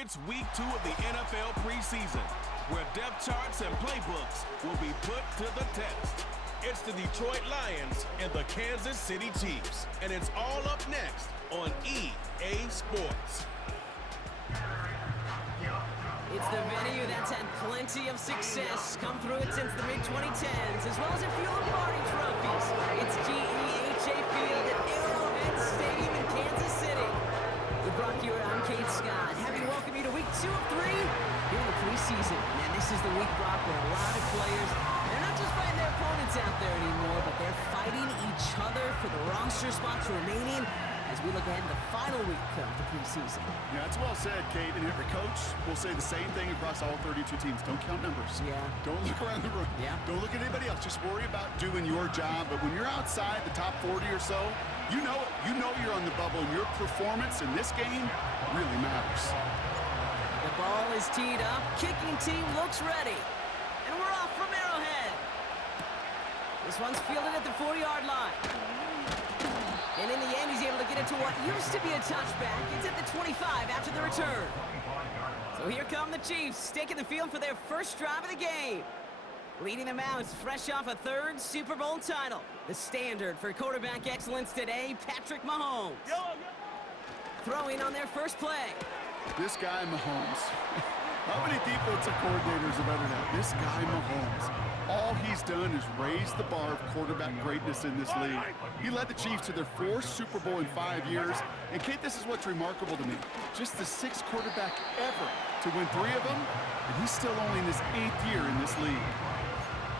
It's week 2 of the NFL preseason, where depth charts and playbooks will be put to the test. It's the Detroit Lions and the Kansas City Chiefs, and it's all up next on EA Sports. It's the venue that's had plenty of success, come through it since the mid-2010s, as well as a few Lombardi trophies. It's GEHA Field at Arrowhead Stadium in Kansas City. With Brock here, I'm Kate Scott. Happy to welcome you to week 2 of 3 here in the preseason. And this is the week, Brock, where a lot of players, they're not just fighting their opponents out there anymore, but they're fighting each other for the roster spots remaining as we look ahead to the final week of the preseason. Yeah, that's well said, Kate. And every coach will say the same thing across all 32 teams. Don't count numbers. Yeah. Don't look around the room. Yeah. Don't look at anybody else. Just worry about doing your job. But when you're outside the top 40 or so, you know it. You know you're on the bubble, and your performance in this game really matters. The ball is teed up. Kicking team looks ready. And we're off from Arrowhead. This one's fielded at the 40-yard line. And in the end, he's able to get it to what used to be a touchback. It's at the 25 after the return. So here come the Chiefs, taking the field for their first drive of the game. Leading them out, fresh off a third Super Bowl title. The standard for quarterback excellence today, Patrick Mahomes. Throwing on their first play. This guy, Mahomes. How many defensive coordinators have uttered that? This guy, Mahomes. All he's done is raise the bar of quarterback greatness in this league. He led the Chiefs to their 4th Super Bowl in 5 years. And, Kate, this is what's remarkable to me. Just the 6th quarterback ever to win 3 of them, and he's still only in his 8th year in this league.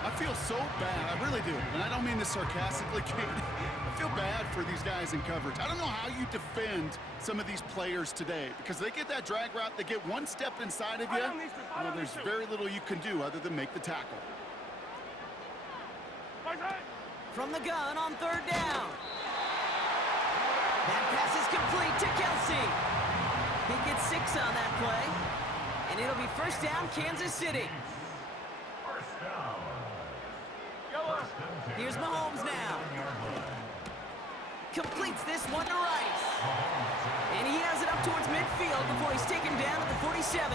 I feel so bad, I really do. And I don't mean this sarcastically, Kate. I feel bad for these guys in coverage. I don't know how you defend some of these players today, because they get that drag route, they get one step inside of you, well, there's very little you can do other than make the tackle. From the gun on 3rd down. That pass is complete to Kelsey. He gets 6 on that play. And it'll be first down, Kansas City. Here's Mahomes now. Completes this one to Rice. And he has it up towards midfield before he's taken down at the 47.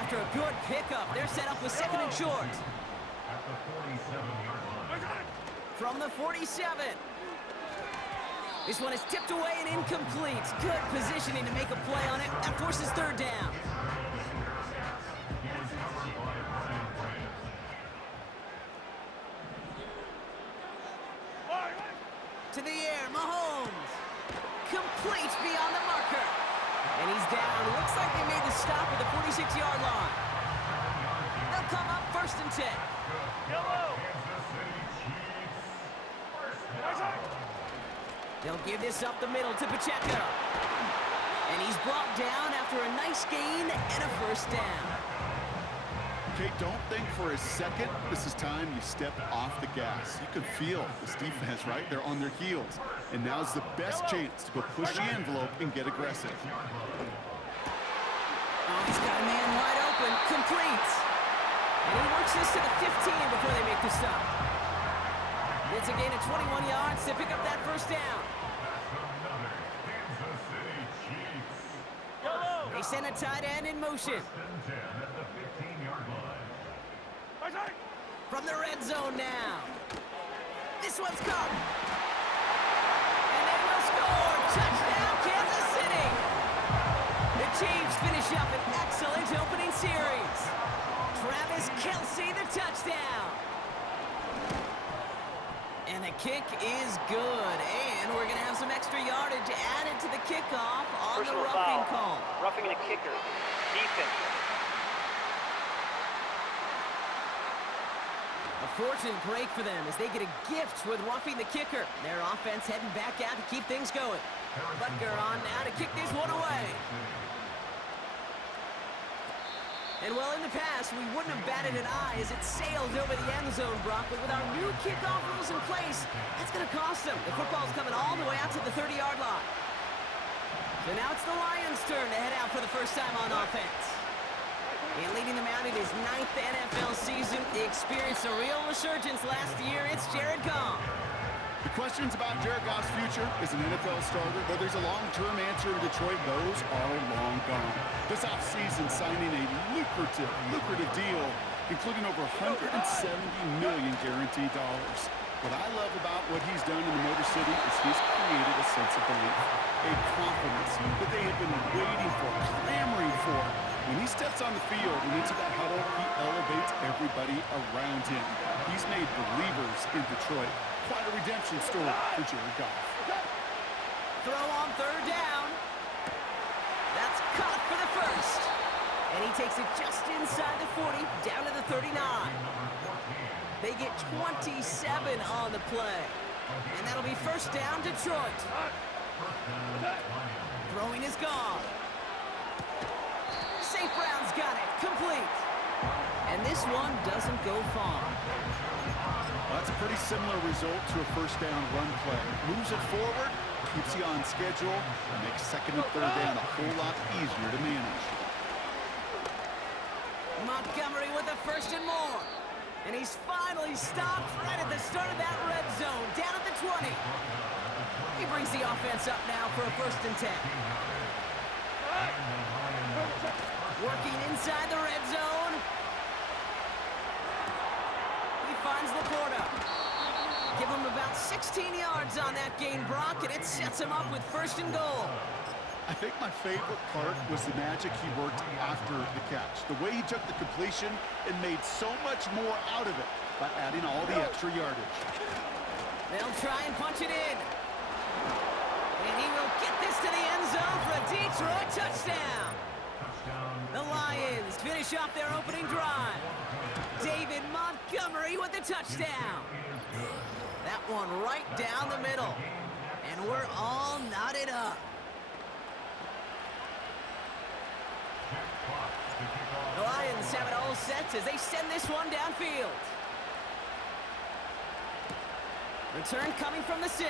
After a good pickup, they're set up with 2nd and short. From the 47. This one is tipped away and incomplete. Good positioning to make a play on it. That forces 3rd down. To the air, Mahomes. Complete beyond the marker. And he's down. Looks like they made the stop at the 46-yard line. They'll come up 1st and 10. They'll give this up the middle to Pacheco. And he's brought down after a nice gain and a 1st down. Kate, don't think for a second this is time you step off the gas. You can feel this defense, right? They're on their heels. And now's the best chance to go push the envelope and get aggressive. Oh, he's got a man wide open. Complete. And he works this to the 15 before they make the stop. It's a gain of 21 yards to pick up that 1st down. They send a tight end in motion. From the red zone now. This one's caught. And they will score. Touchdown, Kansas City. The Chiefs finish up an excellent opening series. Travis Kelsey, the touchdown. And the kick is good. And we're going to have some extra yardage added to the kickoff on the roughing call. Roughing the kicker. Defense. A fortunate break for them as they get a gift with roughing the kicker. Their offense heading back out to keep things going. Butker on now to kick this one away. And well, in the past, we wouldn't have batted an eye as it sailed over the end zone, Brock. But with our new kickoff rules in place, that's going to cost them. The football's coming all the way out to the 30-yard line. So now it's the Lions' turn to head out for the first time on offense. And leading them out in his 9th NFL season, he experienced a real resurgence last year. It's Jared Goff. The questions about Jared Goff's future as an NFL starter, whether there's a long-term answer in Detroit, those are long gone. This offseason signing a lucrative deal, including over $170 million guaranteed dollars. What I love about what he's done in the Motor City is he's created a sense of belief, a confidence that they have been waiting for, clamoring for. When he steps on the field and into that huddle, he elevates everybody around him. He's made believers in Detroit. Quite a redemption story for Jared Goff. Throw on third down. That's caught for the first. And he takes it just inside the 40, down to the 39. They get 27 on the play. And that'll be first down, Detroit. Throwing is gone. St. Brown's got it, complete. And this one doesn't go far. Well, that's a pretty similar result to a first down run play. Moves it forward, keeps you on schedule, and makes second and third down a whole lot easier to manage. Montgomery with the first and more. And he's finally stopped right at the start of that red zone, down at the 20. He brings the offense up now for a first and 10. Working inside the red zone. He finds Laporta. Give him about 16 yards on that gain, Brock, and it sets him up with first and goal. I think my favorite part was the magic he worked after the catch. The way he took the completion and made so much more out of it by adding all the extra yardage. They'll try and punch it in. And he will get this to the end zone for a Detroit touchdown. The Lions finish off their opening drive. David Montgomery with the touchdown. That one right down the middle. And we're all knotted up. The Lions have it all set as they send this one downfield. Return coming from the 6.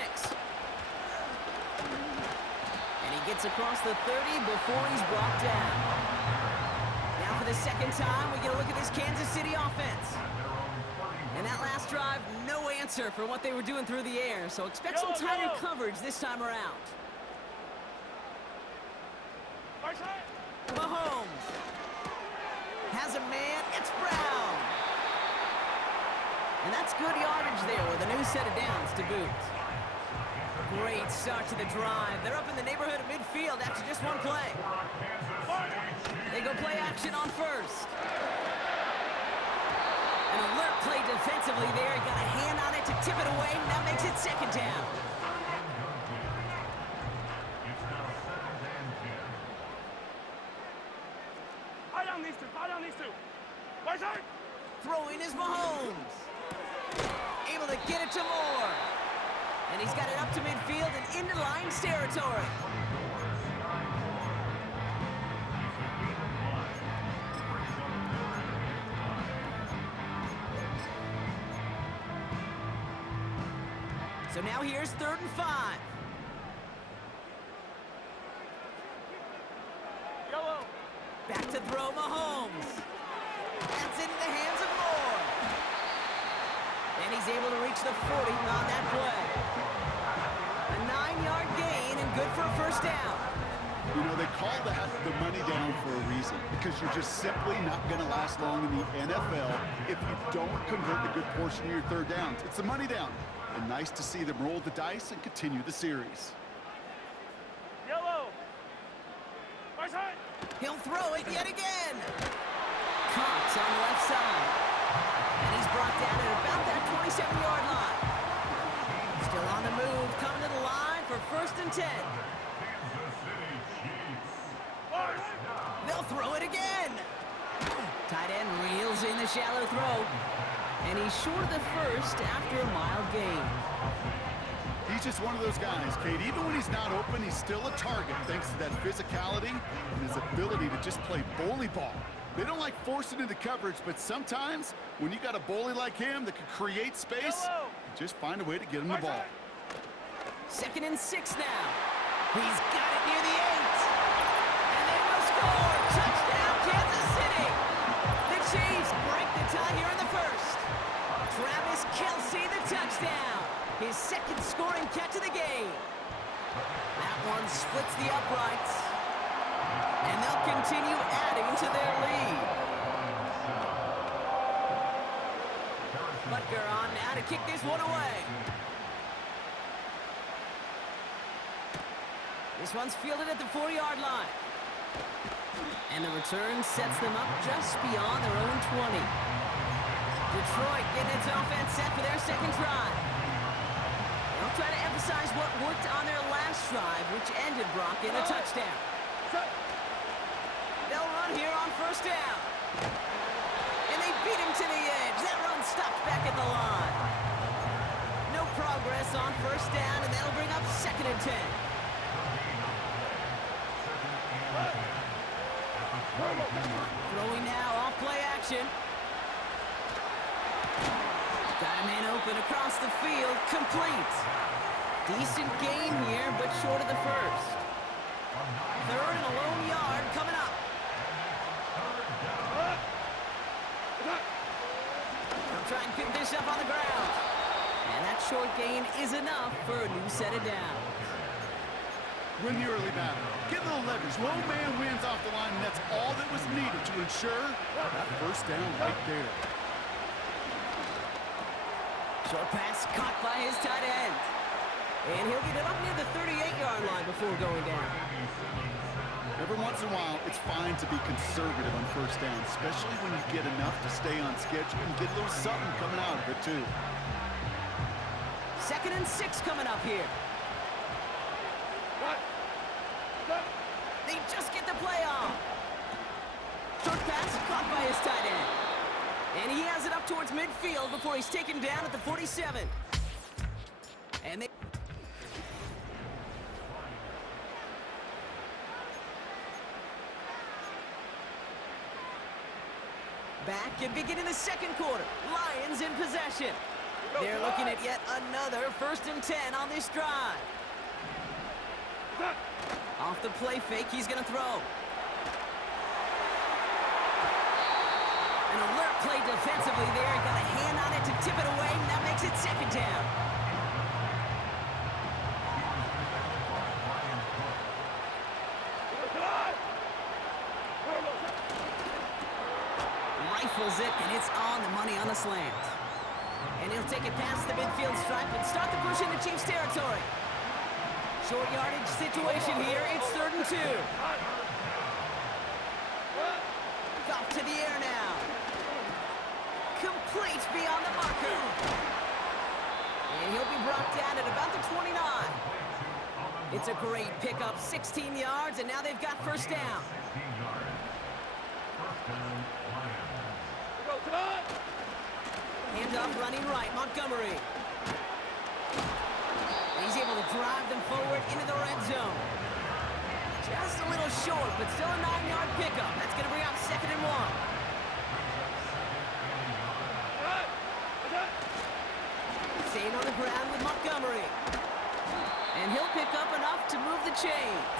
And he gets across the 30 before he's brought down. Now for the second time, we get a look at this Kansas City offense. And that last drive, no answer for what they were doing through the air, so expect some tighter coverage this time around. Mahomes has a man, it's Brown. And that's good yardage there with a new set of downs to boot. Great start to the drive. They're up in the neighborhood of midfield after just one play. They go play action on first. An alert play defensively there. Got a hand on it to tip it away, and that makes it second down. Throwing is Mahomes. Able to get it to Moore. And he's got it up to midfield and into Lions territory. So now here's 3rd and 5. Back to throw Mahomes. That's into the hands of Moore. And he's able to reach the 40 on that play. A 9-yard gain and good for a first down. You know, they call that the money down for a reason, because you're just simply not going to last long in the NFL if you don't convert a good portion of your third downs. It's the money down. And nice to see them roll the dice and continue the series. He'll throw it yet again. Caught on the left side. And he's brought down at about that 27-yard line. Still on the move, coming to the line for 1st and 10. They'll throw it again. Tight end reels in the shallow throw. And he's short of the first after a mild gain. He's just one of those guys, Kate. Even when he's not open, he's still a target thanks to that physicality and his ability to just play bully ball. They don't like forcing into coverage, but sometimes when you got a bully like him that can create space, just find a way to get him the ball. 2nd and 6 now. He's got it near the 8. And they will score. Touchdown, Kansas City. The Chiefs break the tie here in the first. Travis Kelce, the touchdown. His second scoring catch of the game. That one splits the uprights. And they'll continue adding to their lead. Butker on now to kick this one away. This one's fielded at the 40-yard line. And the return sets them up just beyond their own 20. Detroit getting its offense set for their second drive. They'll try to emphasize what worked on their last drive, which ended, Brock, in a touchdown. They'll run here on first down. And they beat him to the edge. That run stopped back at the line. No progress on first down, and that'll bring up 2nd and 10. Throwing now off play action. Got a man open across the field, complete. Decent gain here, but short of the first. 3rd and a lone yard coming up. They'll try and pick this up on the ground. And that short gain is enough for a new set of downs. Win the early battle. Get a little leverage. Low man wins off the line, and that's all that was needed to ensure that first down right there. Short pass caught by his tight end. And he'll get it up near the 38-yard line before going down. Every once in a while, it's fine to be conservative on first down, especially when you get enough to stay on schedule and get a little something coming out of it, too. 2nd and 6 coming up here. They just get the play off. Short pass caught by his tight end. And he has it up towards midfield before he's taken down at the 47. And they... Back and beginning the second quarter. Lions in possession. They're looking at yet another 1st and 10 on this drive. Off the play fake, he's going to throw. An alert play defensively there. Got a hand on it to tip it away, and that makes it 2nd down. Rifles it, and it's on the money on the slant. And he'll take it past the midfield stripe and start the push into Chiefs territory. Short yardage situation here. It's 3rd and 2. Off to the air now. Complete beyond the marker. And he'll be brought down at about the 29. It's a great pickup, 16 yards, and now they've got first down. Handoff running right, Montgomery. He's able to drive them forward into the red zone. Just a little short, but still a 9-yard pickup. That's going to bring up 2nd and 1. Staying on the ground with Montgomery. And he'll pick up enough to move the chains.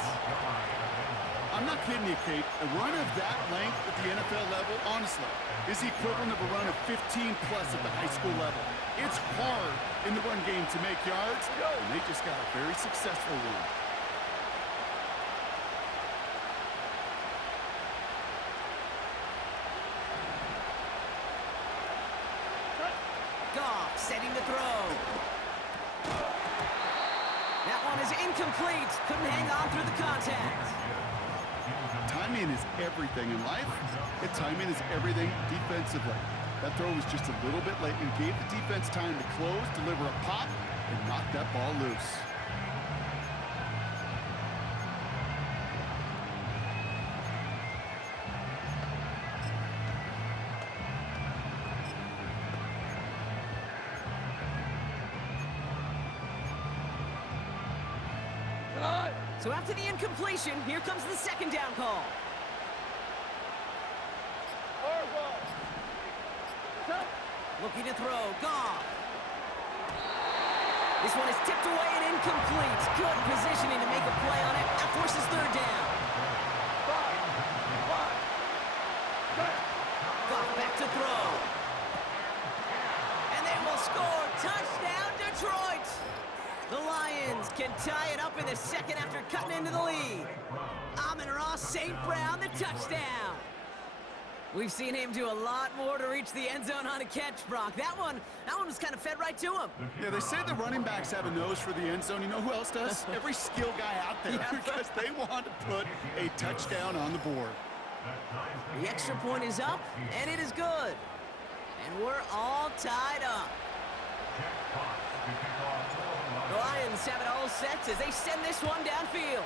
I'm not kidding you, Kate. A run of that length at the NFL level, honestly, is the equivalent of a run of 15-plus at the high school level. It's hard in the run game to make yards, and they just got a very successful one. Goff setting the throw. That one is incomplete. Couldn't hang on through the contact. Timing is everything in life, and timing is everything defensively. That throw was just a little bit late and gave the defense time to close, deliver a pop, and knock that ball loose. So after the incompletion, here comes the 2nd down call. Looking to throw, Goff. This one is tipped away and incomplete. Good positioning to make a play on it. That forces 3rd down. Goff back to throw. And they will score. Touchdown, Detroit! tie it up in the second after cutting into the lead. Amon-Ra St. Brown, the touchdown. We've seen him do a lot more to reach the end zone on a catch, Brock. That one was kind of fed right to him. Yeah, they say the running backs have a nose for the end zone. You know who else does? Every skill guy out there, because they want to put a touchdown on the board. The extra point is up, and it is good. And we're all tied up. The Lions have it all set as they send this one downfield.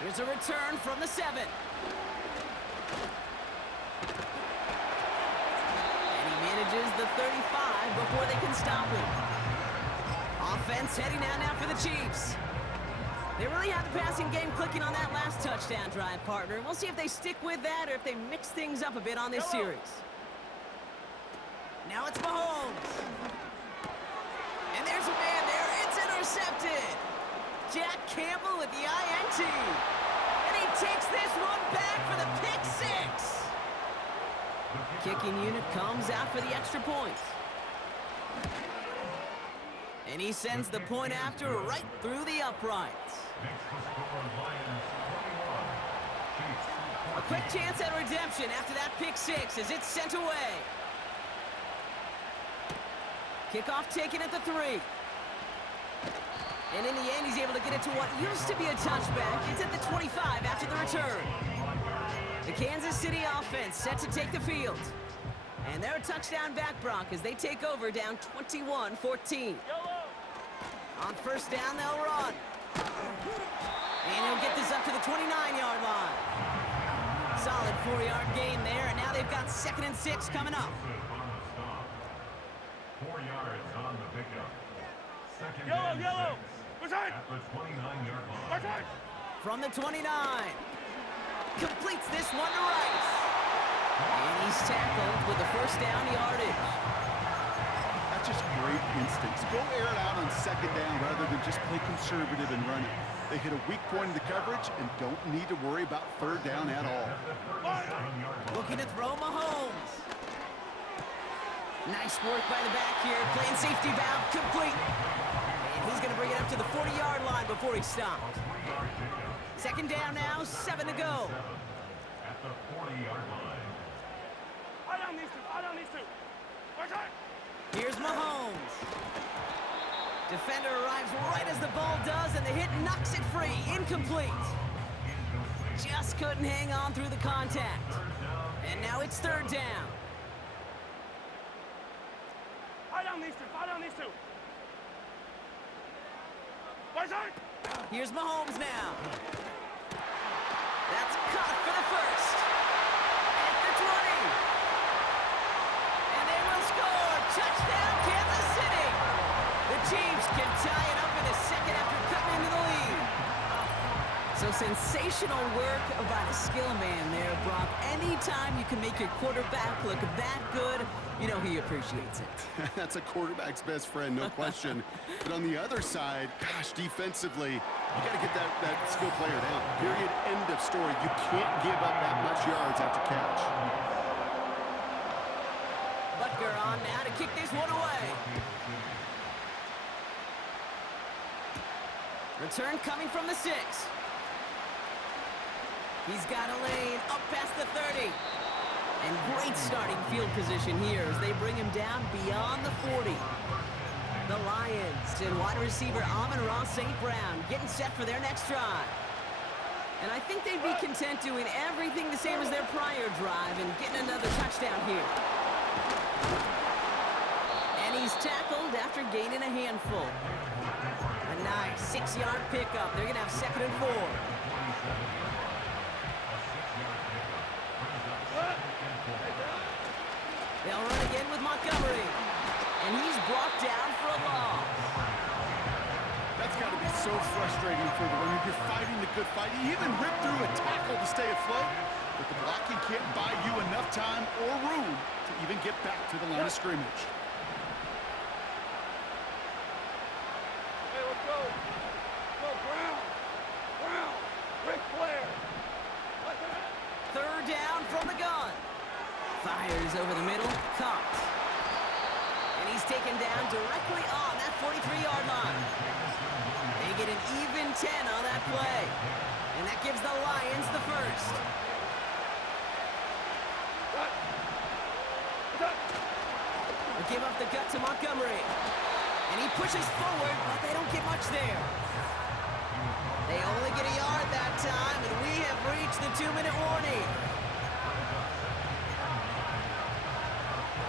Here's a return from the 7. And he manages the 35 before they can stop him. Offense heading down now for the Chiefs. They really have the passing game clicking on that last touchdown drive, partner. We'll see if they stick with that or if they mix things up a bit on this series. Now it's Mahomes. And there's a man there. It's intercepted. Jack Campbell with the INT. And he takes this one back for the pick 6. Kicking unit comes out for the extra point. And he sends the point after right through the uprights. A quick chance at redemption after that pick 6 as it's sent away. Kickoff taken at the 3. And in the end, he's able to get it to what used to be a touchback. It's at the 25 after the return. The Kansas City offense set to take the field. And they're a touchdown back, Brock, as they take over down 21-14. On first down, they'll run. And he'll get this up to the 29-yard line. Solid 4-yard gain there, and now they've got 2nd and 6 coming up. 4 yards on the pickup. Second Yellow. at the 29-yard line. From the 29. Completes this one to Rice. And he's tackled with the first down yardage. That's just great instincts. Go air it out on 2nd down rather than just play conservative and run it. They hit a weak point in the coverage and don't need to worry about 3rd down at all. Looking to throw Mahomes. Nice work by the back here. Playing safety valve complete. And he's going to bring it up to the 40-yard line before he stopped. 2nd down now, 7 to go. At the 40-yard line. I don't need to. Here's Mahomes. Defender arrives right as the ball does, and the hit knocks it free. Incomplete. Just couldn't hang on through the contact. And now it's 3rd down. I don't need to. Here's Mahomes now. That's caught for the first. At the 20. And they will score. Touchdown, Kansas City. The Chiefs can tie it up in the second after cutting into the lead. So sensational work by the skill man there, Brock. Anytime you can make your quarterback look that good, you know he appreciates it. That's a quarterback's best friend, no question. But on the other side, gosh, defensively, you got to get that skill player down. Period, end of story. You can't give up that much yards after catch. Butker on now to kick this one away. Return coming from the 6. He's got a lane up past the 30. And great starting field position here as they bring him down beyond the 40. The Lions and wide receiver Amon-Ra St. Brown getting set for their next drive. And I think they'd be content doing everything the same as their prior drive and getting another touchdown here. And he's tackled after gaining a handful. A nice 6-yard pickup. They're going to have 2nd and 4. They'll run again with Montgomery. And he's brought down for a loss. That's got to be so frustrating for the runner. You're fighting the good fight. You even rip through a tackle to stay afloat, but the blocking can't buy you enough time or room to even get back to the line of scrimmage. Hey, let's go. Go, Brown. Ric Flair. 3rd down from the gun. Fires over the middle, caught. And he's taken down directly on that 43-yard line. They get an even 10 on that play. And that gives the Lions the first. They give up the gut to Montgomery. And he pushes forward, but they don't get much there. They only get a yard that time, and we have reached the 2-minute warning.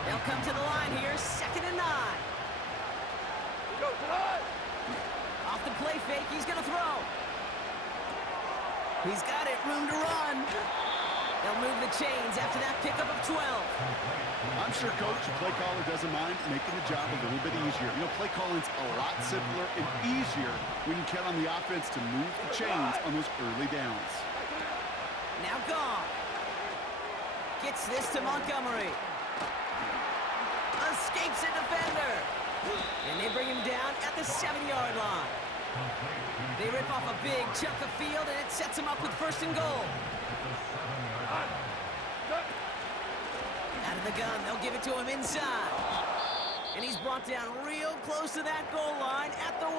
They'll come to the line here, 2nd and 9. Go tonight. Off the play fake, he's going to throw. He's got it, room to run. They'll move the chains after that pickup of 12. I'm sure Coach, the play caller doesn't mind making the job a little bit easier. You know, play calling's a lot simpler and easier when you count on the offense to move the chains on those early downs. Now gone. Gets this to Montgomery. Escapes a defender. And they bring him down at the 7-yard line. They rip off a big chunk of field, and it sets him up with 1st and goal. Out of the gun, they'll give it to him inside. And he's brought down real close to that goal line at the 1.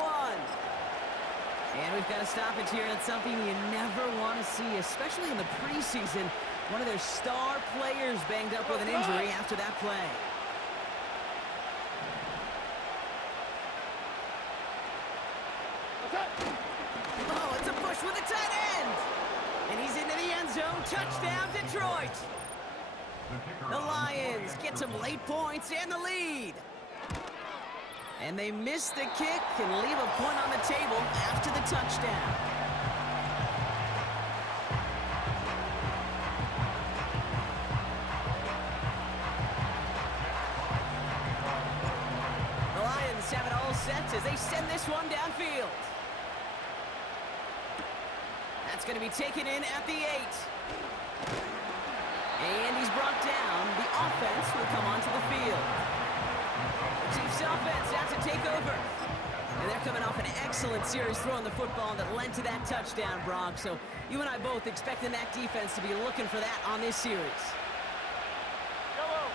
And we've got a stoppage here. That's something you never want to see, especially in the preseason. One of their star players banged up with an injury after that play. Oh, it's a push with a tight end. And he's into the end zone. Touchdown, Detroit. The Lions get some late points and the lead. And they miss the kick and leave a point on the table after the touchdown. The Lions have it all set as they send this one downfield. That's going to be taken in at the 8. And he's brought down. The offense will come onto the field. The Chiefs offense has to take over. And they're coming off an excellent series throwing the football that led to that touchdown, Brock. So you and I both expecting that defense to be looking for that on this series. Yellow.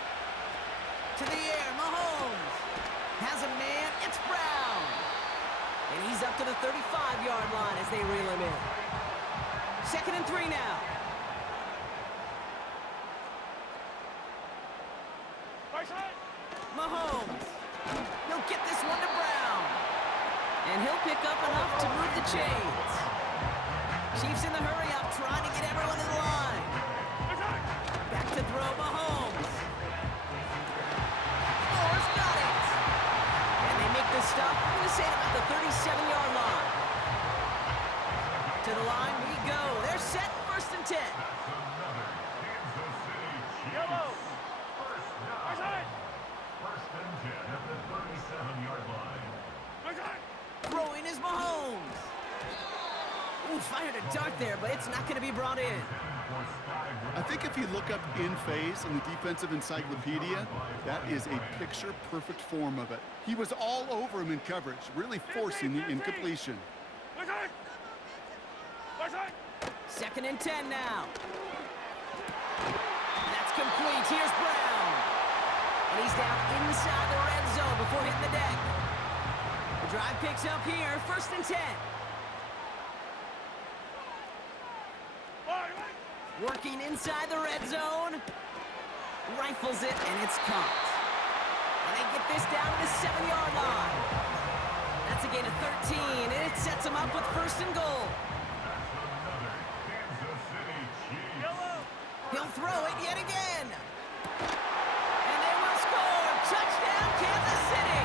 To the air, Mahomes. Has a man, it's Brown. And he's up to the 35-yard line as they reel him in. 2nd and 3 now. Mahomes. He'll get this one to Brown. And he'll pick up enough to move the chains. Chiefs in the hurry-up, trying to get everyone in the line. Back to throw, Mahomes. Moore's got it. And they make the stop, I'm going to say, at about the 37-yard line. To the line we go. They're set, 1st and 10. Yellow. First and 10 at the 37-yard line. Throwing is Mahomes. Ooh, fired a dart there, but it's not going to be brought in. I think if you look up in phase in the defensive encyclopedia, that is a picture-perfect form of it. He was all over him in coverage, really forcing the incompletion. 2nd and 10 now. That's complete. Here's Brown. And he's down inside the red zone before hitting the deck. The drive picks up here, 1st and 10. Working inside the red zone. Rifles it, and it's caught. And they get this down to the 7-yard line. That's a gain of 13, and it sets them up with 1st and goal. He'll throw it yet again. And they will score. Touchdown, Kansas City.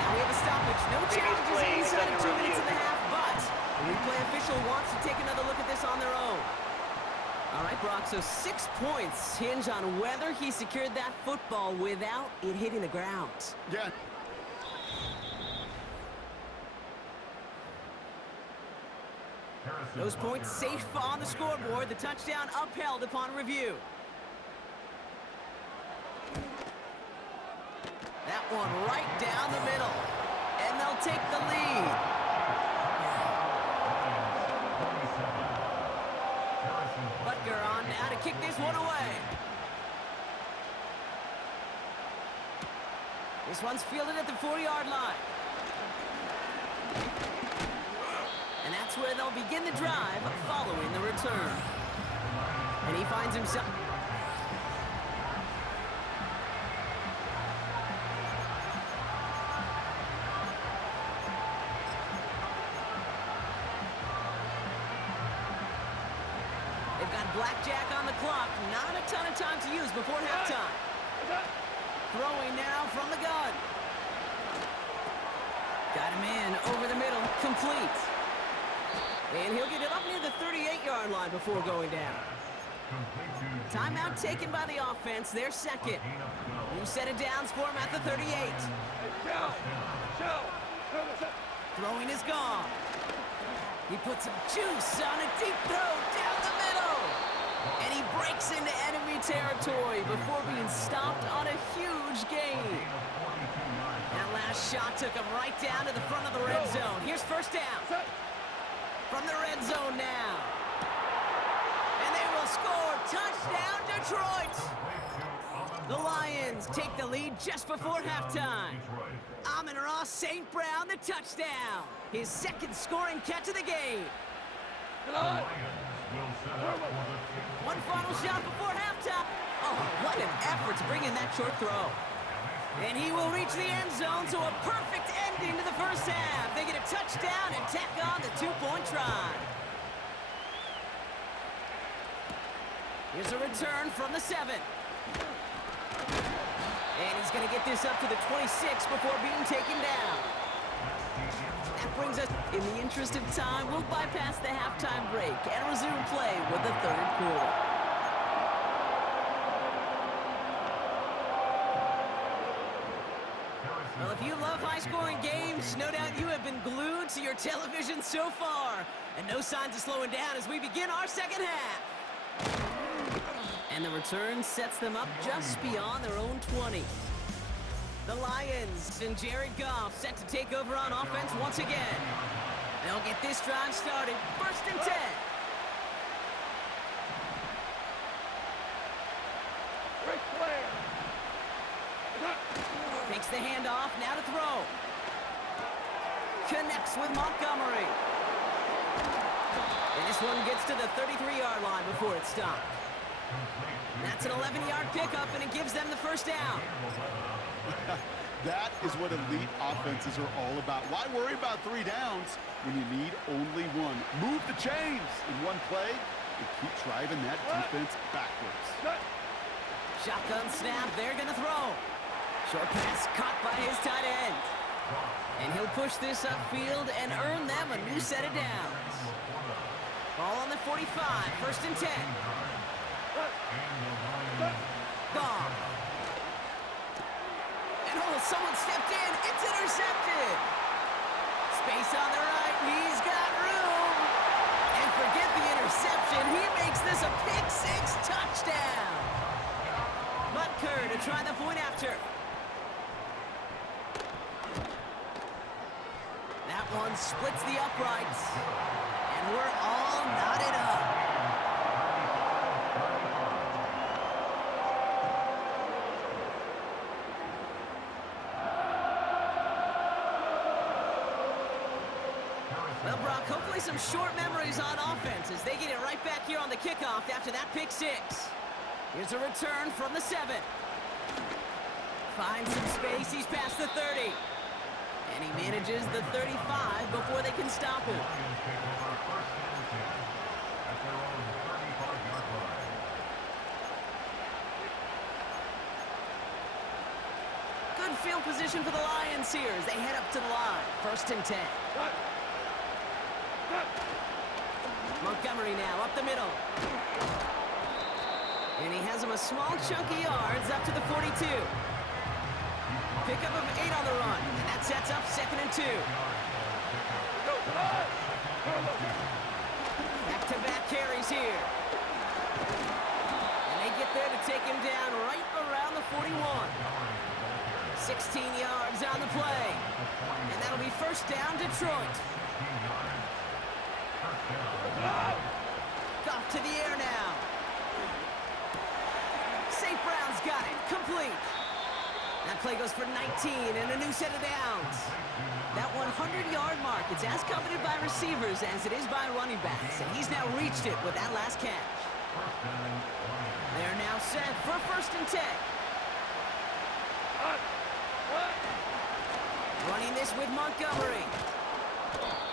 Now we have a stoppage. No challenges inside of 2 minutes and a half, but the replay official wants to take another look at this on their own. All right, Brock, so 6 points hinge on whether he secured that football without it hitting the ground. Yeah. Those points safe on the scoreboard. The touchdown upheld upon review. That one right down the middle. And they'll take the lead. Butker on now to kick this one away. This one's fielded at the 40-yard line. And that's where they'll begin the drive following the return. And he finds himself... They've got blackjack on the clock. Not a ton of time to use before halftime. Throwing now from the gun. Got him in over the middle. Complete. And he'll get it up near the 38-yard line before going down. Timeout taken by the offense. Their second. New set of downs for him at the 38. Throwing is gone. He puts some juice on a deep throw down the middle. And he breaks into enemy territory before being stopped on a huge gain. That last shot took him right down to the front of the red zone. Here's first down. From the red zone now. And they will score. Touchdown, Detroit. The Lions take the lead just before halftime. Amon-Ra St. Brown, the touchdown. His second scoring catch of the game. One final shot before halftime. Oh, what an effort to bring in that short throw. And he will reach the end zone, so a perfect ending to the first half. They get a touchdown and tack on the two-point try. Here's a return from the 7. And he's going to get this up to the 26 before being taken down. That brings us, in the interest of time, we'll bypass the halftime break and resume play with the third quarter. Well, if you love high-scoring games, no doubt you have been glued to your television so far. And no signs of slowing down as we begin our second half. And the return sets them up just beyond their own 20. The Lions and Jared Goff set to take over on offense once again. They'll get this drive started. First and 10. Takes the handoff, now to throw. Connects with Montgomery. And this one gets to the 33-yard line before it's stopped. That's an 11-yard pickup, and it gives them the first down. That is what elite offenses are all about. Why worry about 3 downs when you need only one? Move the chains in one play and keep driving that defense backwards. Shotgun snap, they're going to throw. Short pass caught by his tight end. And he'll push this upfield and earn them a new set of downs. Ball on the 45, first and 10. Gone. And someone stepped in. It's intercepted. Space on the right. He's got room. And forget the interception. He makes this a pick-6 touchdown. Butker to try the point after. That one splits the uprights. And we're all knotted up. Well, Brock, hopefully some short memories on offense as they get it right back here on the kickoff after that pick-6. Here's a return from the 7. Finds some space. He's past the 30. And he manages the 35 before they can stop him. Good field position for the Lions here as they head up to the line. First and 10. Montgomery now up the middle. And he has him a small chunk of yards up to the 42. Pickup of 8 on the run. And that sets up 2nd and 2. Back-to-back carries here. And they get there to take him down right around the 41. 16 yards on the play. And that'll be first down, Detroit. Off to the air now. St. Brown's got it. Complete. That play goes for 19 and a new set of downs. That 100-yard mark, it's as coveted by receivers as it is by running backs, and he's now reached it with that last catch. They're now set for 1st and 10. Running this with Montgomery.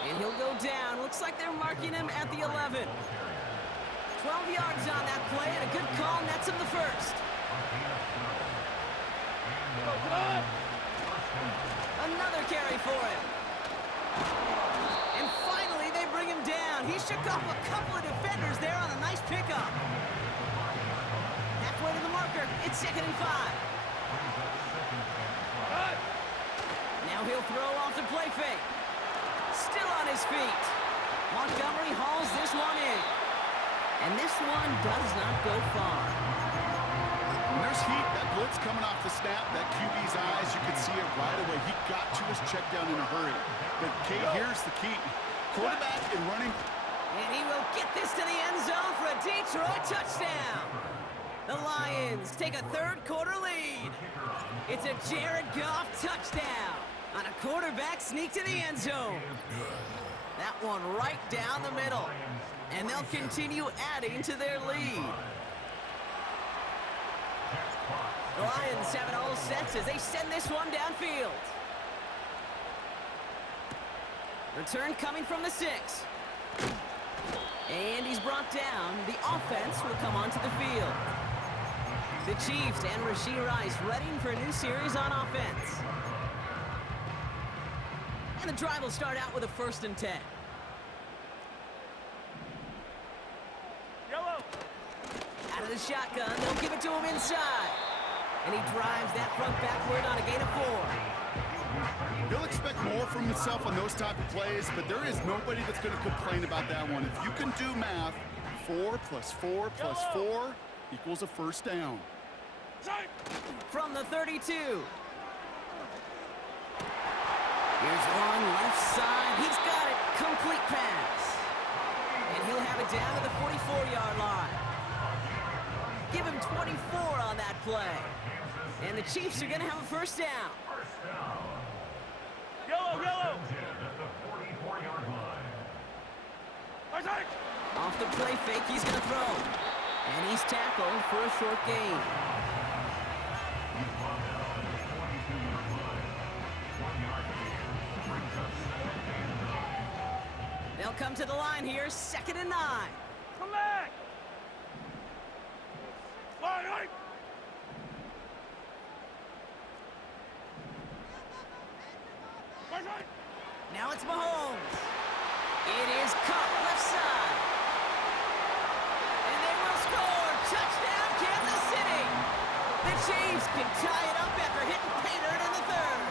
And he'll go down. Looks like they're marking him at the 11. 12 yards on that play, and a good call nets him the first. Another carry for him. And finally, they bring him down. He shook off a couple of defenders there on a nice pickup. Halfway to the marker, it's 2nd and 5. Now he'll throw off the play fake. Still on his feet. Montgomery hauls this one in. And this one does not go far. When there's heat, that blitz coming off the snap, that QB's eyes, you could see it right away. He got to his check down in a hurry. But, Kate, here's the key. Quarterback and running. And he will get this to the end zone for a Detroit touchdown. The Lions take a 3rd quarter lead. It's a Jared Goff touchdown on a quarterback sneak to the end zone. That one right down the middle. And they'll continue adding to their lead. The Lions have it all set as they send this one downfield. Return coming from the 6. And he's brought down. The offense will come onto the field. The Chiefs and Rashee Rice ready for a new series on offense. And the drive will start out with a 1st and 10. Yellow. Out of the shotgun, they'll give it to him inside. And he drives that front backward on a gain of 4. He'll expect more from himself on those type of plays, but there is nobody that's going to complain about that one. If you can do math, 4 plus 4 plus 4 equals a 1st down. From the 32. Here's one left side. He's got it. Complete pass. And he'll have it down to the 44-yard line. Give him 24 on that play. And the Chiefs are going to have a 1st down. Yellow. Off the play fake, he's going to throw. And he's tackled for a short gain. They'll come to the line here, 2nd and 9. Come back. Now it's Mahomes. It is caught left side. And they will score. Touchdown, Kansas City. The Chiefs can tie it up after hitting Paynter in the 3rd.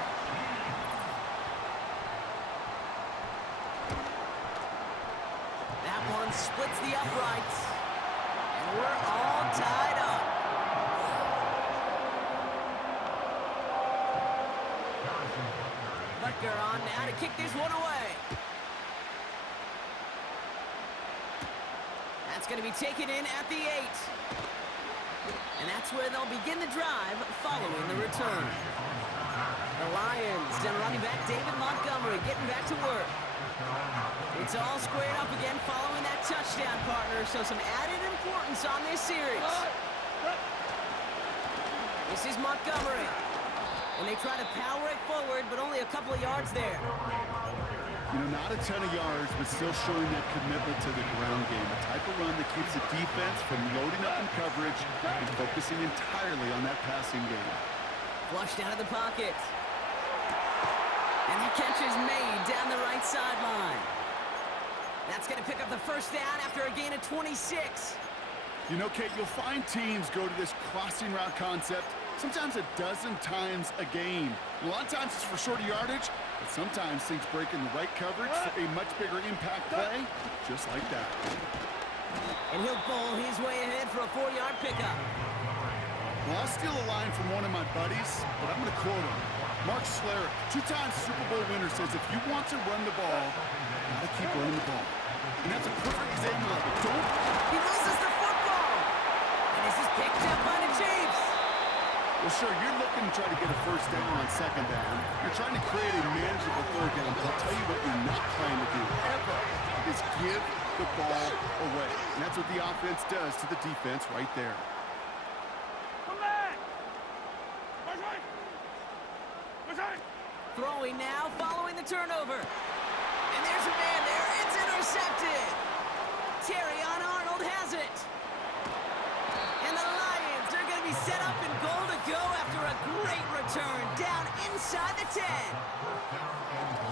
That one splits the uprights. And we're all tied up. Butker on now to kick this one away. That's going to be taken in at the 8. And that's where they'll begin the drive following the return. The Lions and running back David Montgomery getting back to work. It's all squared up again following that touchdown, partner, so some added importance on this series. This is Montgomery. And they try to power it forward, but only a couple of yards there. You know, not a ton of yards, but still showing that commitment to the ground game. A type of run that keeps the defense from loading up in coverage and focusing entirely on that passing game. Flushed out of the pocket. And the catch is made down the right sideline. That's going to pick up the 1st down after a gain of 26. You know, Kate, you'll find teams go to this crossing route concept sometimes a dozen times a game. A lot of times it's for shorter yardage, but sometimes things break in the right coverage for a much bigger impact play, just like that. And he'll bowl his way ahead for a 4-yard pickup. Well, I'll steal a line from one of my buddies, but I'm going to quote him. Mark Schlereth, 2-time Super Bowl winner, says if you want to run the ball, you got to keep running the ball. And that's a perfect example of it. He loses the football. And this is picked up by the Chiefs. Well, sure, you're looking them try to get a first down on second down. You're trying to create a manageable third down, but I'll tell you what you're not trying to do ever is give the ball away. And that's what the offense does to the defense right there. Come back! Push right! Push right! Throwing now, following the turnover. And there's a man there. It's intercepted. Terrion Arnold has it. And the Lions are going to be set up in goal to go after a great return down inside the 10.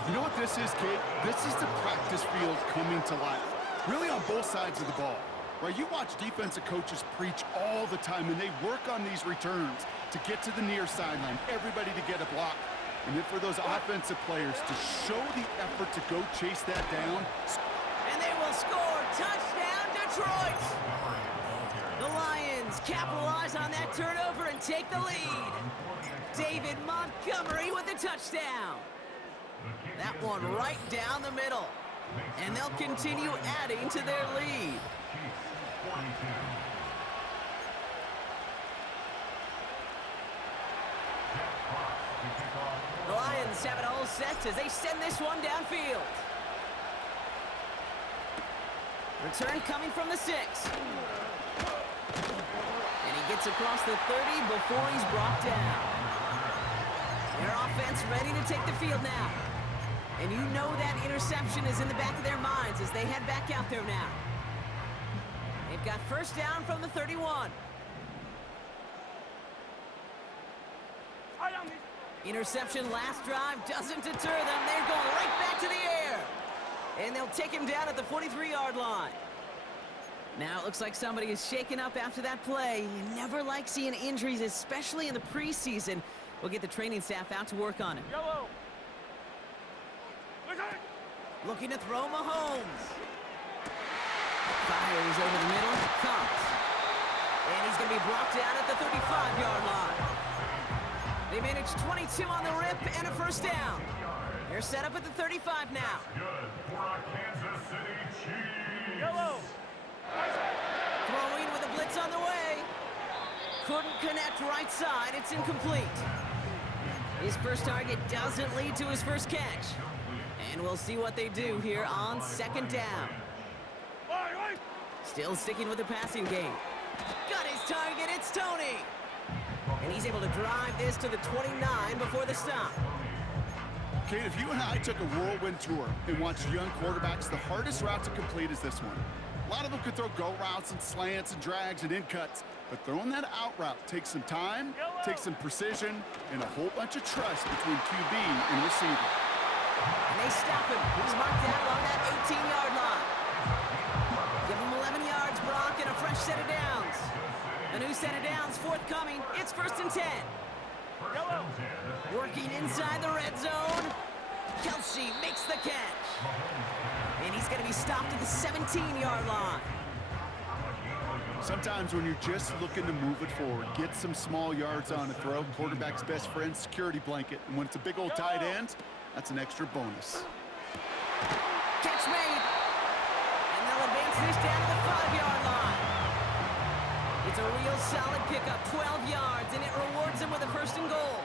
You know what this is, Kate? This is the practice field coming to life. Really on both sides of the ball. Right, you watch defensive coaches preach all the time, and they work on these returns to get to the near sideline, everybody to get a block. And then for those offensive players to show the effort to go chase that down. And they will score. Touchdown, Detroit. The Lions capitalize on that turnover and take the lead. David Montgomery with the touchdown. That one right down the middle. And they'll continue adding to their lead. The Lions have it all set as they send this one downfield. Return coming from the 6. And he gets across the 30 before he's brought down. Their offense ready to take the field now. And you know that interception is in the back of their minds as they head back out there now. They've got first down from the 31. Interception last drive doesn't deter them. They're going right back to the air. And they'll take him down at the 43-yard line. Now it looks like somebody is shaken up after that play. You never like seeing injuries, especially in the preseason. We'll get the training staff out to work on it. Yellow! Looking to throw Mahomes. Fires over the middle. Comes. And he's going to be brought down at the 35-yard line. They managed 22 on the rip and a first down. They're set up at the 35 now. Good for our Kansas City Chiefs. Yellow! Throwing with a blitz on the way. Couldn't connect right side. It's incomplete. His first target doesn't lead to his first catch. And we'll see what they do here on second down. Still sticking with the passing game. Got his target. It's Tony. And he's able to drive this to the 29 before the stop. Kate, if you and I took a whirlwind tour and watched young quarterbacks, the hardest route to complete is this one. A lot of them could throw go routes and slants and drags and in cuts, but throwing that out route takes some time, takes some precision, and a whole bunch of trust between QB and receiver. And they stop him. He's marked down along that 18-yard line. Give him 11 yards, Brock, and a fresh set of downs. A new set of downs forthcoming. It's first and 10. Yellow! Working inside the red zone. Kelsey makes the catch. And he's going to be stopped at the 17-yard line. Sometimes when you're just looking to move it forward, get some small yards on a throw, quarterback's best friend, security blanket. And when it's a big old tight end, that's an extra bonus. Catch made. And they'll advance this down to the 5-yard line. It's a real solid pickup, 12 yards, and it rewards him with a first and goal.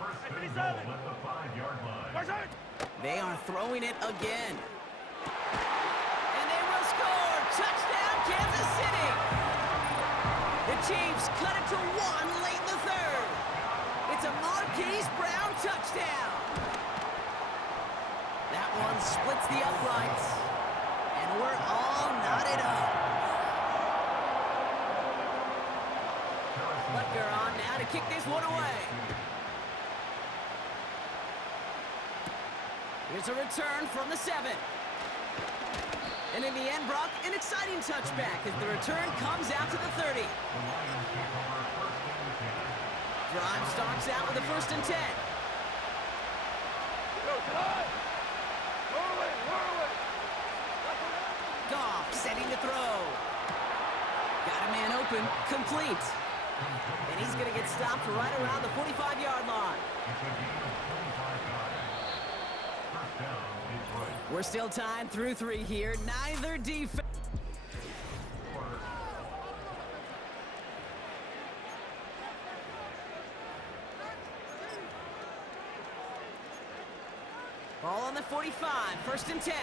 First and goal at the 5-yard line. They are throwing it again. And they will score. Touchdown, Kansas City. The Chiefs cut it to 1 late in the third. It's a Marquise Brown touchdown. That one splits the uprights. And we're all knotted up. Butker on now to kick this one away. Here's a return from the 7. And in the end, Brock, an exciting touchback as the return comes out to the 30. Drive starts out with a first and 10. Goff setting to throw. Got a man open, complete. And he's going to get stopped right around the 45-yard line. We're still tied through 3 here. Neither defense. 45, 1st and 10.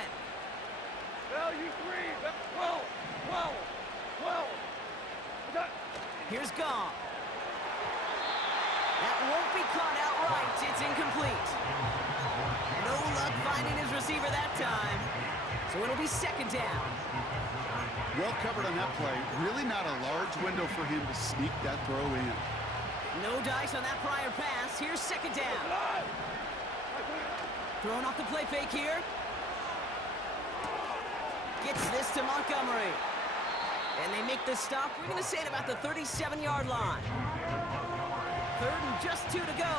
Well, you three. 12. 12. 12. Here's Goff. That won't be caught outright. It's incomplete. No luck finding his receiver that time. So it'll be 2nd down. Well covered on that play. Really not a large window for him to sneak that throw in. No dice on that prior pass. Here's 2nd down. Throwing off the play fake here. Gets this to Montgomery. And they make the stop. We're going to say at about the 37-yard line. 3rd and just 2 to go.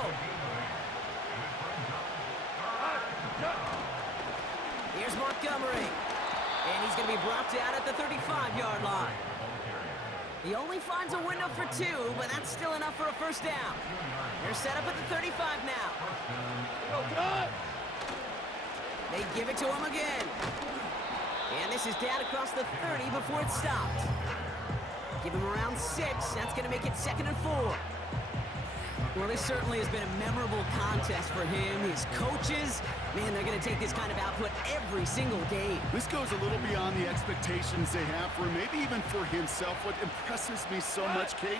Here's Montgomery. And he's going to be brought down at the 35-yard line. He only finds a window for 2, but that's still enough for a 1st down. They're set up at the 35 now. They give it to him again. And this is down across the 30 before it stopped. Give him around 6. That's going to make it 2nd and 4. Well, this certainly has been a memorable contest for him. His coaches, man, they're going to take this kind of output every single game. This goes a little beyond the expectations they have for him, maybe even for himself. What impresses me so much, Kate,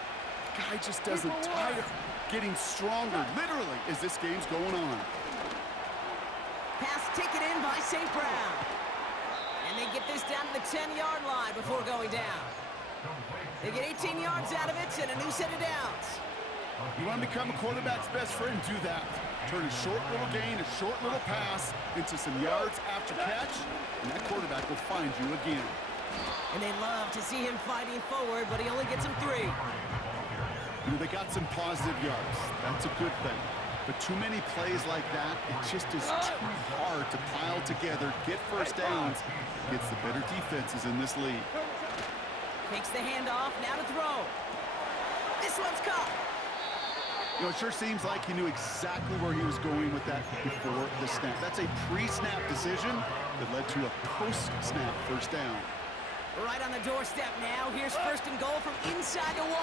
the guy just doesn't tire. Getting stronger, literally, as this game's going on. Pass taken in by St. Brown. And they get this down to the 10-yard line before going down. They get 18 yards out of it and a new set of downs. You want to become a quarterback's best friend, do that. Turn a short little gain, a short little pass into some yards after catch, and that quarterback will find you again. And they love to see him fighting forward, but he only gets him 3. You know, they got some positive yards. That's a good thing. But too many plays like that, it just is too hard to pile together, get 1st downs against the better defenses in this league. Takes the handoff, now to throw. This one's caught. You know, it sure seems like he knew exactly where he was going with that before the snap. That's a pre-snap decision that led to a post-snap 1st down. Right on the doorstep now. Here's 1st and goal from inside the 1.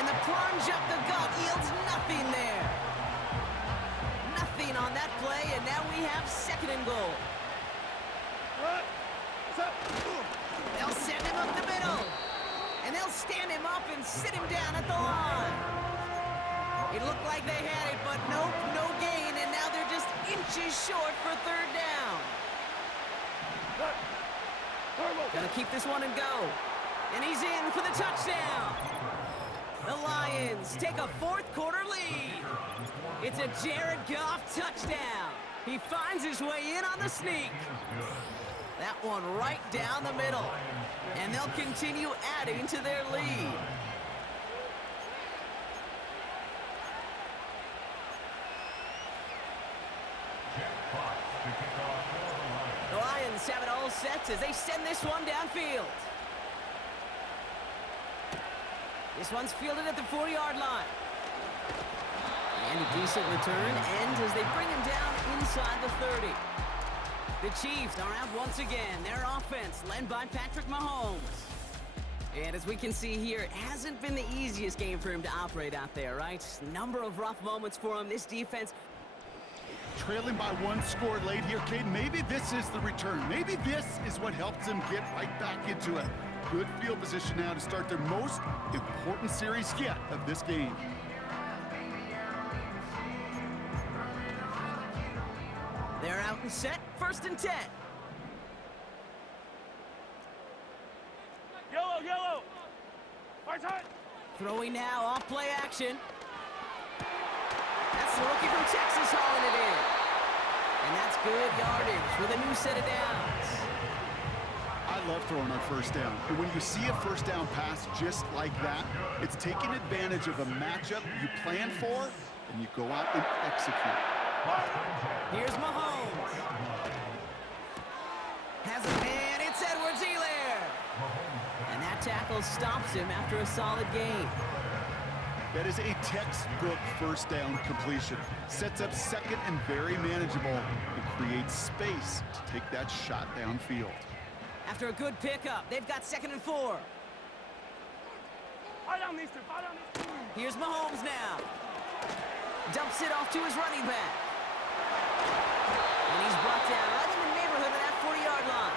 And the plunge up the gut yields nothing there. Nothing on that play, and now we have 2nd and goal. They'll send him up the middle. And they'll stand him up and sit him down at the line. It looked like they had it, but nope, no gain, and now they're just inches short for 3rd down. Gonna keep this one and go. And he's in for the touchdown. The Lions take a 4th quarter lead. It's a Jared Goff touchdown. He finds his way in on the sneak. That one right down the middle. And they'll continue adding to their lead. The Lions have it all set as they send this one downfield. This one's fielded at the 4-yard line. And a decent return ends as they bring him down inside the 30. The Chiefs are out once again. Their offense led by Patrick Mahomes. And as we can see here, it hasn't been the easiest game for him to operate out there, right? Number of rough moments for him. This defense... Trailing by 1 score late here, Kate. Maybe this is the return. Maybe this is what helps them get right back into it. Good field position now to start their most important series yet of this game. They're out and set, 1st and 10. Yellow. Hard time. Throwing now, off play action. That's the rookie from Texas hauling it in. And that's good yardage with a new set of downs. I love throwing on 1st down. And when you see a 1st down pass just like that, it's taking advantage of a matchup you plan for, and you go out and execute. Here's Mahomes. Has a man, it's Edwards-Helaire. And that tackle stops him after a solid gain. That is a textbook 1st down completion. Sets up 2nd and very manageable. It creates space to take that shot downfield. After a good pickup, they've got 2nd and 4. Fight on these two. Here's Mahomes now. Dumps it off to his running back. And he's brought down right in the neighborhood of that 40-yard line.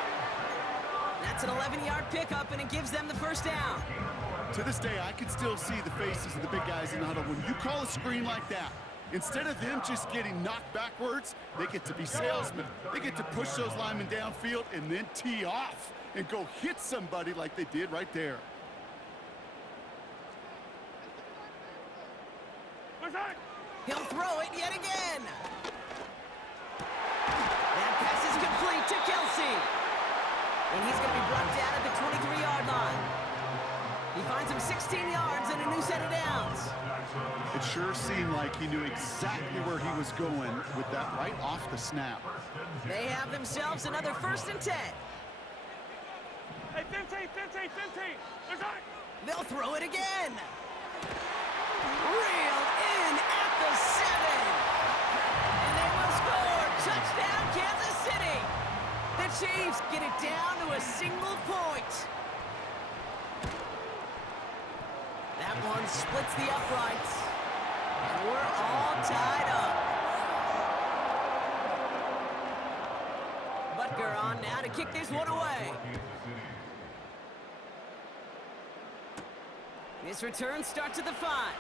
That's an 11-yard pickup, and it gives them the first down. To this day, I can still see the faces of the big guys in the huddle. When you call a screen like that, instead of them just getting knocked backwards, they get to be salesmen. They get to push those linemen downfield and then tee off and go hit somebody like they did right there. He'll throw it yet again. That pass is complete to Kelsey. And he's going to be brought down at the 23-yard line. He finds him 16 yards and a new set of downs. It sure seemed like he knew exactly where he was going with that right off the snap. They have themselves another 1st and 10. Hey, 15. They'll throw it again. Reeled in at the 7. And they will score. Touchdown, Kansas City. The Chiefs get it down to a single point. That one splits the uprights. And we're all tied up. Butker on now to kick this one away. This return starts at the 5.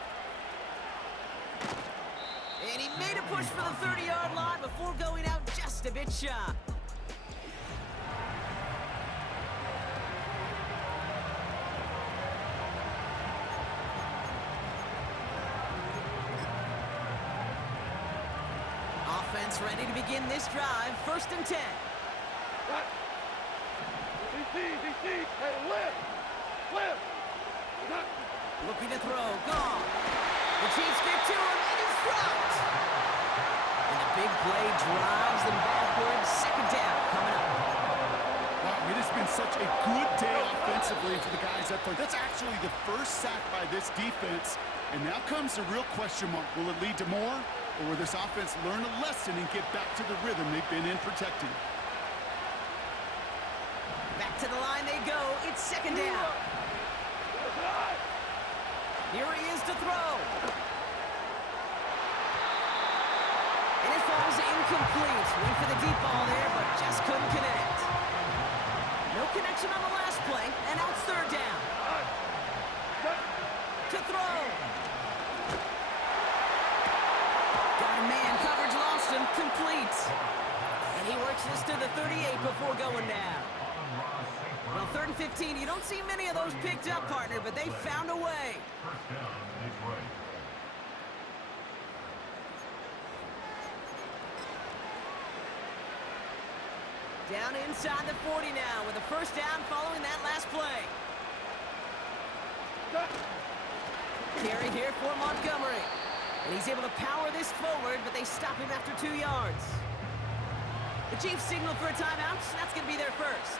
And he made a push for the 30-yard line before going out just a bit shy. Offense ready to begin this drive. 1st and 10. DC. Hey, lift. Looking to throw. Gone. The Chiefs get to him, and he's dropped. And a big play drives them backwards. 2nd down coming up. Wow, it has been such a good day offensively for the guys up front. That's actually the first sack by this defense. And now comes the real question mark. Will it lead to more? Or will this offense learn a lesson and get back to the rhythm they've been in protecting? Back to the line they go. It's 2nd down. Here he is to throw. And it falls incomplete. Wait for the deep ball there, but just couldn't connect. No connection on the last play, and now it's 3rd down. To throw. Got a man, coverage lost him, complete. And he works this to the 38 before going down. Well, 3rd and 15, you don't see many of those picked up, partner, but they found a way. Down inside the 40 now with a 1st down following that last play. Carry here for Montgomery. And he's able to power this forward, but they stop him after 2 yards. The Chiefs signal for a timeout. That's going to be their first.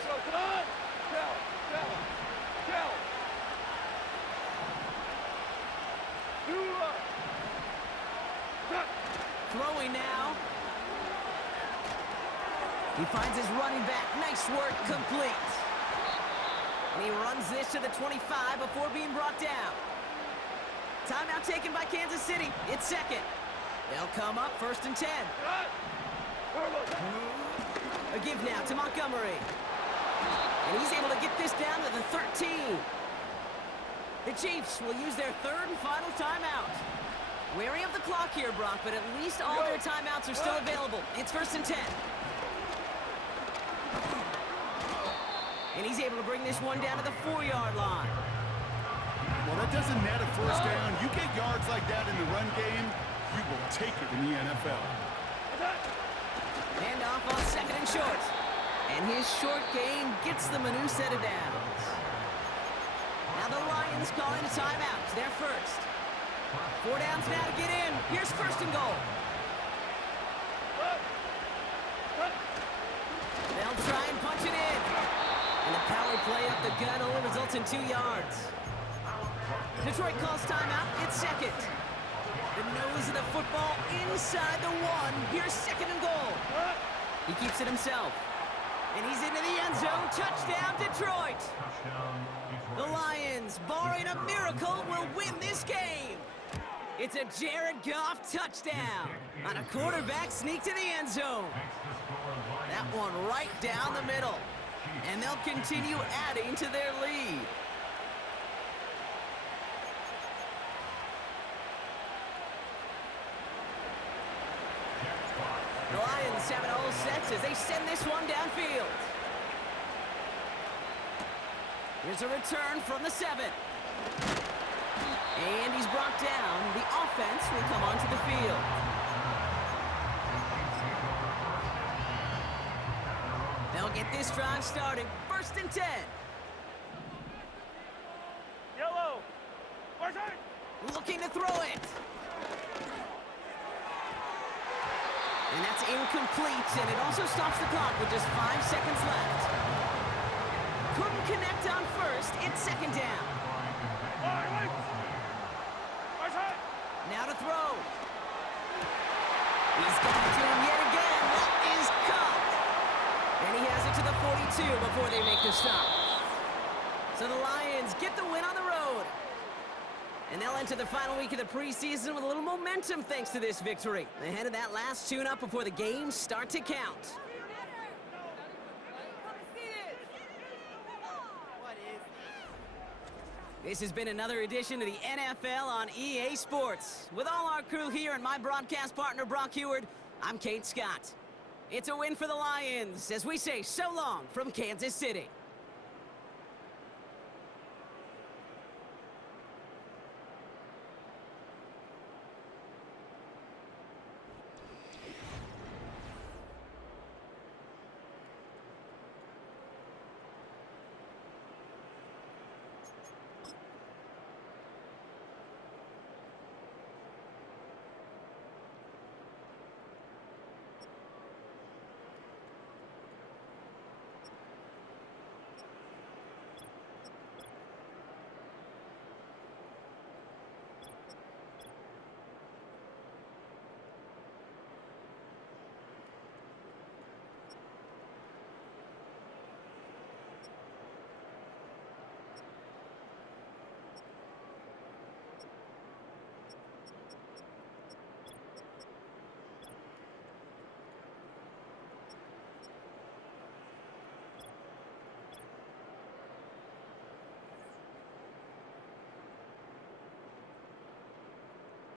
Throwing now. He finds his running back. Nice work, complete. And he runs this to the 25 before being brought down. Timeout taken by Kansas City. It's 2nd. They'll come up 1st and 10. A give now to Montgomery. And he's able to get this down to the 13. The Chiefs will use their 3rd and final timeout. Wary of the clock here, Brock, but at least all their timeouts are still available. It's 1st and 10. And he's able to bring this one down to the 4-yard line. Well, that doesn't net a 1st down. You get yards like that in the run game, you will take it in the NFL. Hand off on 2nd and short. And his short game gets them a new set of downs. Now the Lions calling a timeout. They're first. 4 downs now to get in. Here's 1st and goal. They'll try and punch it in. And the power play up the gut only results in 2 yards. Detroit calls timeout. It's 2nd. The nose of the football inside the 1. Here's 2nd and goal. He keeps it himself. And he's into the end zone. Touchdown, Detroit. The Lions, barring a miracle, will win this game. It's a Jared Goff touchdown on a quarterback sneak to the end zone. That one right down the middle. And they'll continue adding to their lead. The Lions have it all set as they send this one downfield. Here's a return from the 7. And he's brought down. The offense will come onto the field. They'll get this drive started. 1st and 10. Yellow. Martin. Looking to throw it. And that's incomplete, and it also stops the clock with just 5 seconds left. Couldn't connect on 1st. It's 2nd down. Martin. Now to throw. He's got it to him yet again. That is caught. And he has it to the 42 before they make the stop. So the Lions get the win on the road. And they'll enter the final week of the preseason with a little momentum thanks to this victory. Ahead of that last tune-up before the games start to count. This has been another edition of the NFL on EA Sports. With all our crew here and my broadcast partner, Brock Heward, I'm Kate Scott. It's a win for the Lions as we say so long from Kansas City.